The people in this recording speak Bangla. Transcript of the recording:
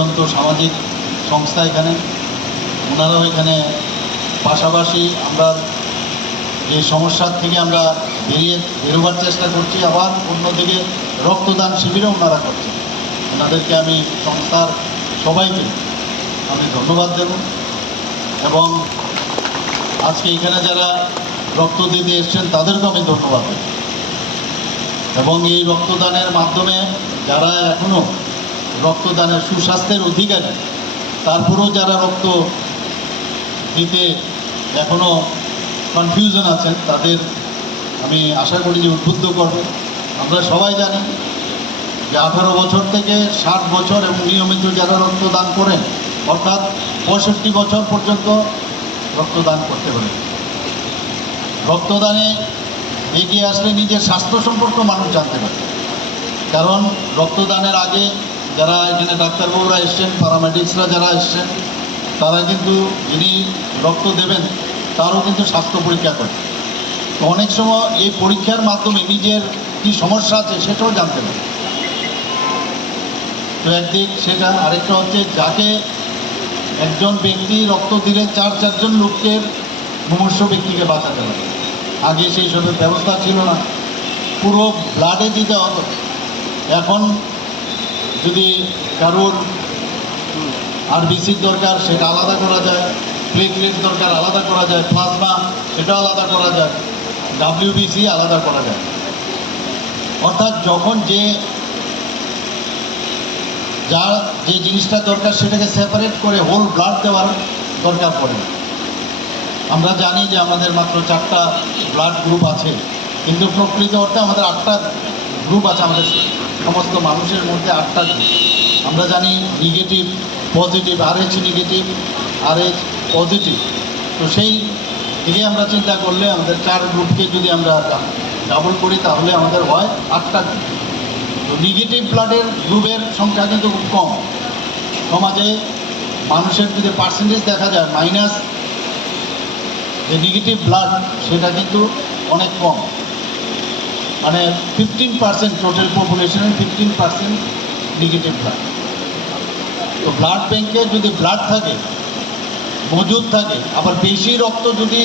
অত্যন্ত সামাজিক সংস্থা এখানে। ওনারাও এখানে পাশাপাশি আমরা যে সমস্যার থেকে আমরা বেরিয়ে বেরোবার চেষ্টা করছি, আবার অন্যদিকে রক্তদান শিবিরও ওনারা করছেন। ওনাদেরকে আমি সংস্থার সবাইকে আমি ধন্যবাদ দেব এবং আজকে এখানে যারা রক্ত দিতে এসছেন, তাদেরকেও আমি ধন্যবাদ দেব এবং এই রক্তদানের মাধ্যমে যারা এখনও রক্তদানের সুস্বাস্থ্যের অধিকারী। তারপরেও যারা রক্ত দিতে এখনও কনফিউশন আছেন, তাদের আমি আশা করি যে উদ্বুদ্ধ করবে। আমরা সবাই জানি যে আঠারো বছর থেকে ষাট বছর এবং নিয়মিত যারা রক্তদান করেন, অর্থাৎ পঁয়ষট্টি বছর পর্যন্ত রক্তদান করতে পারে রক্তদানে এগিয়ে আসলে নিজের স্বাস্থ্য সম্পর্কে মানুষ জানতে পারে। কারণ রক্তদানের আগে যারা এখানে ডাক্তারবাবুরা এসছেন প্যারামেডিক্সরা যারা এসছেন, তারা কিন্তু যিনি রক্ত দেবেন, তারও কিন্তু স্বাস্থ্য পরীক্ষা করে তো অনেক সময় এই পরীক্ষার মাধ্যমে নিজের কি সমস্যা আছে সেটাও জানতে পারে তো একদিক সেটা আরেকটা হচ্ছে, যাকে একজন ব্যক্তি রক্ত দিলে চার চারজন লোককে মুমূর্ষ ব্যক্তিকে বাঁচাতে পারে আগে সেই সবের ব্যবস্থা ছিল না। পুরো ব্লাডে দিতে হতো এখন যদি কারোর আরবিসির দরকার, সেটা আলাদা করা যায় প্লেটলেট দরকার আলাদা করা যায় প্লাজমা সেটা আলাদা করা যায় ডাব্লিউবিসি আলাদা করা যায়। অর্থাৎ যখন যে যার যে জিনিসটা দরকার সেটাকে সেপারেট করে হোল ব্লাড দেওয়ার দরকার পড়ে। আমরা জানি যে আমাদের মাত্র চারটা ব্লাড গ্রুপ আছে, কিন্তু প্রকৃত অর্থে আমাদের আটটা গ্রুপ আছে আমাদের সমস্ত মানুষের মধ্যে আটটা গ্রুপ আমরা জানি negative positive R H negative R H positive তো সেই দিকে আমরা চিন্তা করলে আমাদের চার গ্রুপকে যদি আমরা ডাবল করি, তাহলে আমাদের হয় আটটা গ্রুপ তো নেগেটিভ ব্লাডের গ্রুপের সংখ্যা কিন্তু খুব কম। সমাজে মানুষের যদি পার্সেন্টেজ দেখা যায় মাইনাস যে নেগেটিভ ব্লাড সেটা কিন্তু অনেক কম। মানে ফিফটিন পার্সেন্ট টোটাল পপুলেশনের ফিফটিন পার্সেন্ট নেগেটিভ ব্লাড তো ব্লাড ব্যাংকে যদি ব্লাড থাকে, মজুদ থাকে, আবার বেশি রক্ত যদি